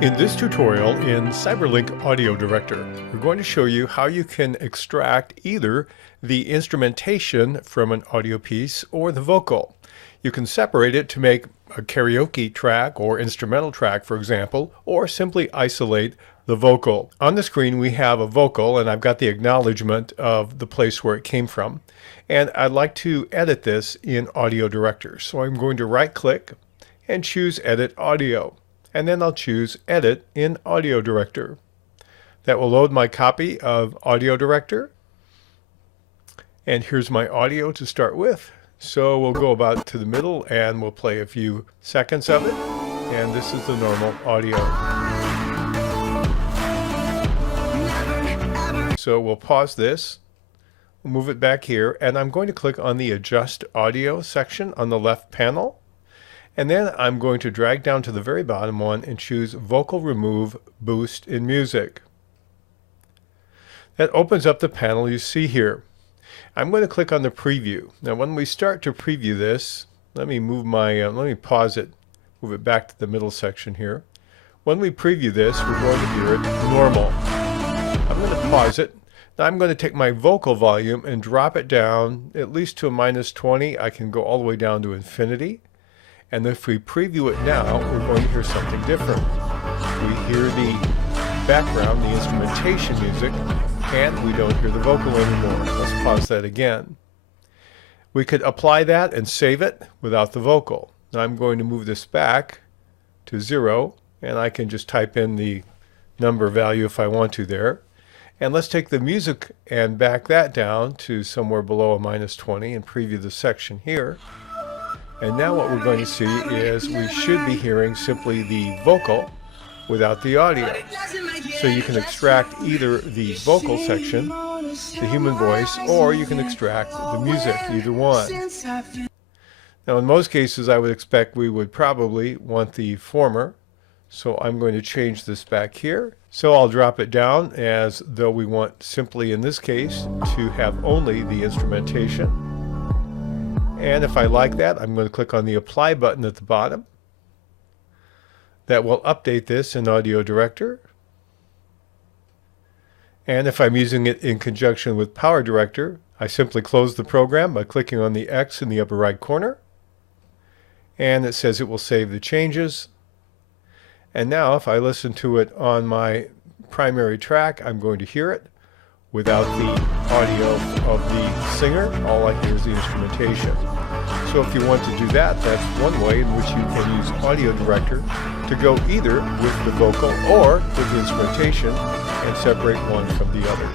In this tutorial in CyberLink AudioDirector, we're going to show you how you can extract either the instrumentation from an audio piece or the vocal. You can separate it to make a karaoke track or instrumental track, for example, or simply isolate the vocal. On the screen we have a vocal, and I've got the acknowledgement of the place where it came from. And I'd like to edit this in AudioDirector. So I'm going to right-click and choose Edit Audio. And then I'll choose Edit in AudioDirector. That will load my copy of AudioDirector. And here's my audio to start with. So we'll go about to the middle and we'll play a few seconds of it. And this is the normal audio. So we'll pause this, we'll move it back here, and I'm going to click on the Adjust Audio section on the left panel. And then I'm going to drag down to the very bottom one and choose Vocal Remove Boost in Music. That opens up the panel you see here. I'm going to click on the preview. Now when we start to preview this, let me pause it, move it back to the middle section here. When we preview this, we're going to hear it normal. I'm going to pause it. Now I'm going to take my vocal volume and drop it down at least to a -20. I can go all the way down to infinity. And if we preview it now, we're going to hear something different. We hear the background, the instrumentation music, and we don't hear the vocal anymore. Let's pause that again. We could apply that and save it without the vocal. Now I'm going to move this back to 0, and I can just type in the number value if I want to there. And let's take the music and back that down to somewhere below a -20 and preview the section here. And now what we're going to see is we should be hearing simply the vocal without the audio. So you can extract either the vocal section, the human voice, or you can extract the music, either one. Now in most cases I would expect we would probably want the former. So I'm going to change this back here. So I'll drop it down as though we want simply in this case to have only the instrumentation. And if I like that, I'm going to click on the Apply button at the bottom. That will update this in AudioDirector. And if I'm using it in conjunction with PowerDirector, I simply close the program by clicking on the X in the upper right corner. And it says it will save the changes. And now if I listen to it on my primary track, I'm going to hear it without the audio of the singer. All I hear is the instrumentation. So if you want to do that, that's one way in which you can use AudioDirector to go either with the vocal or with the instrumentation and separate one from the other.